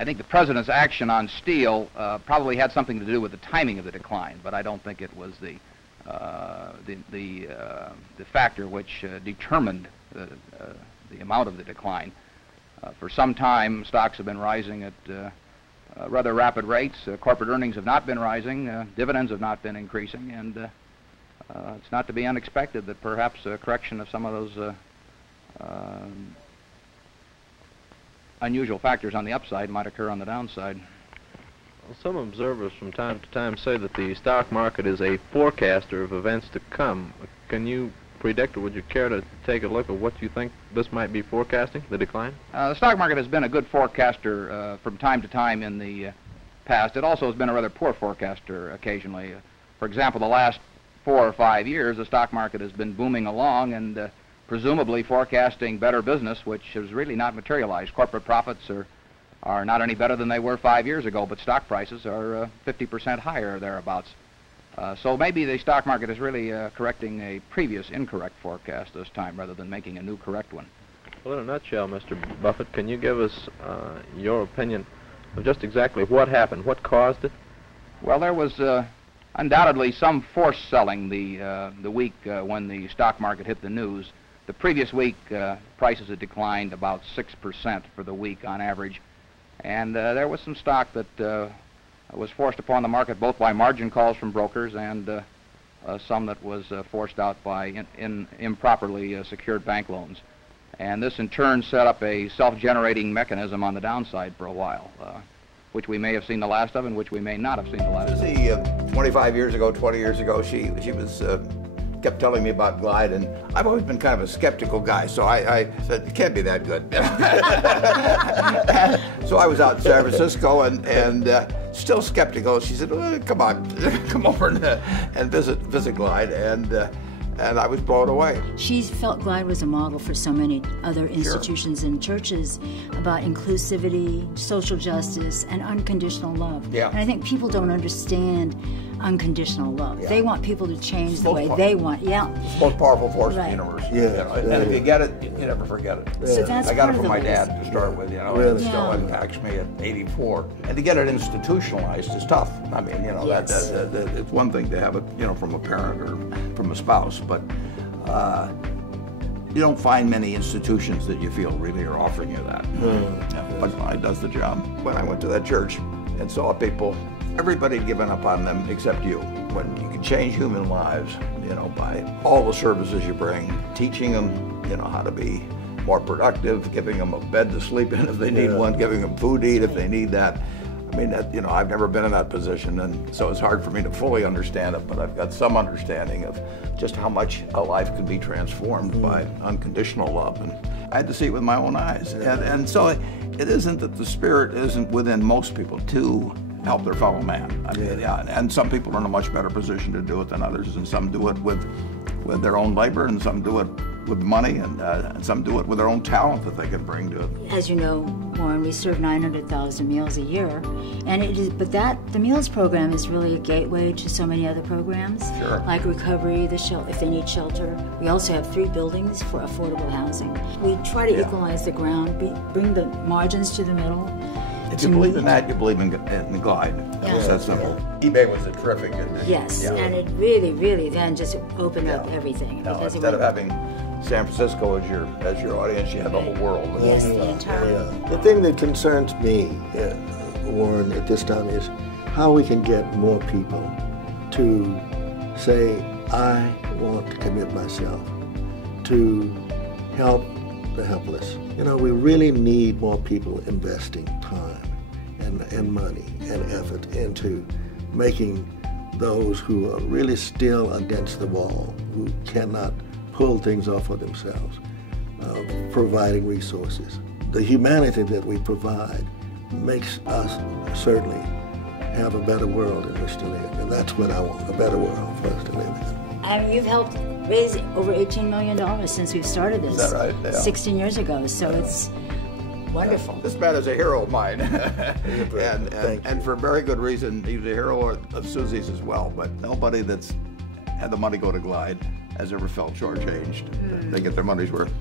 I think the president's action on steel probably had something to do with the timing of the decline, but I don't think it was the factor which determined the amount of the decline. For some time, stocks have been rising at rather rapid rates. Corporate earnings have not been rising. Dividends have not been increasing, and it's not to be unexpected that perhaps a correction of some of those unusual factors on the upside might occur on the downside. Well, some observers from time to time say that the stock market is a forecaster of events to come. Can you predict, or would you care to take a look at what you think this might be forecasting, the decline? The stock market has been a good forecaster from time to time in the past. It also has been a rather poor forecaster occasionally. For example, the last 4 or 5 years, the stock market has been booming along and presumably forecasting better business, which has really not materialized. Corporate profits are not any better than they were 5 years ago, but stock prices are 50% higher or thereabouts. So maybe the stock market is really correcting a previous incorrect forecast this time rather than making a new correct one. Well, in a nutshell, Mr. Buffett, can you give us your opinion of just exactly what happened, what caused it? Well, there was undoubtedly some forced selling the week when the stock market hit the news. The previous week, prices had declined about 6% for the week on average, and there was some stock that was forced upon the market both by margin calls from brokers and some that was forced out by improperly secured bank loans. And this in turn set up a self-generating mechanism on the downside for a while, which we may have seen the last of and which we may not have seen the last of. See, 25 years ago, 20 years ago, she was kept telling me about Glide, and I've always been kind of a skeptical guy, so I said, it can't be that good. So I was out in San Francisco and still skeptical. She said, well, come on, come over and visit Glide, and I was blown away. She felt Glide was a model for so many other institutions and churches about inclusivity, social justice, and unconditional love. Yeah. And I think people don't understand unconditional love. Yeah. They want people to change the way they want. Yeah. It's the most powerful force in the universe. Yeah. You know, and if you get it, you never forget it. So that's I got it part from of my the dad to start with, you know, Really? and it still impacts me at 84. And to get it institutionalized is tough. I mean, you know, Yes. it's one thing to have it, you know, from a parent or from a spouse, but you don't find many institutions that you feel really are offering you that. Yeah, but Glide does the job. When I went to that church and saw people, everybody had given up on them except you. When you can change human lives, you know, by all the services you bring, teaching them, you know, how to be more productive, giving them a bed to sleep in if they need one, giving them food to eat if they need that. I mean, you know, I've never been in that position, and so it's hard for me to fully understand it, but I've got some understanding of just how much a life can be transformed by unconditional love. And I had to see it with my own eyes. And so it isn't that the spirit isn't within most people to help their fellow man. I mean, and some people are in a much better position to do it than others, and some do it with their own labor, and some do it with money, and some do it with their own talent that they can bring to it. As you know, Warren, we serve 900,000 meals a year, and the meals program is really a gateway to so many other programs, like recovery, if they need shelter. We also have 3 buildings for affordable housing. We try to equalize the ground, bring the margins to the middle. If you believe in that, you believe in Glide. It's that simple. eBay was a terrific. Yes, and it really, really then just opened up everything. No, because instead of having San Francisco as your audience, you had the whole world. Yes, the entire. The thing that concerns me, Warren, at this time is how we can get more people to say, I want to commit myself to help the helpless. You know, we really need more people investing time and money and effort into making those who are really still against the wall, who cannot pull things off for themselves, providing resources. The humanity that we provide makes us certainly have a better world in which to live, and that's what I want, a better world for us to live in. And you've helped raise over $18 million since we've started this. Is that right? Yeah. 16 years ago, so it's wonderful. This man is a hero of mine, and for very good reason. He was a hero of Susie's as well, but nobody that's had the money go to Glide has ever felt shortchanged. They get their money's worth.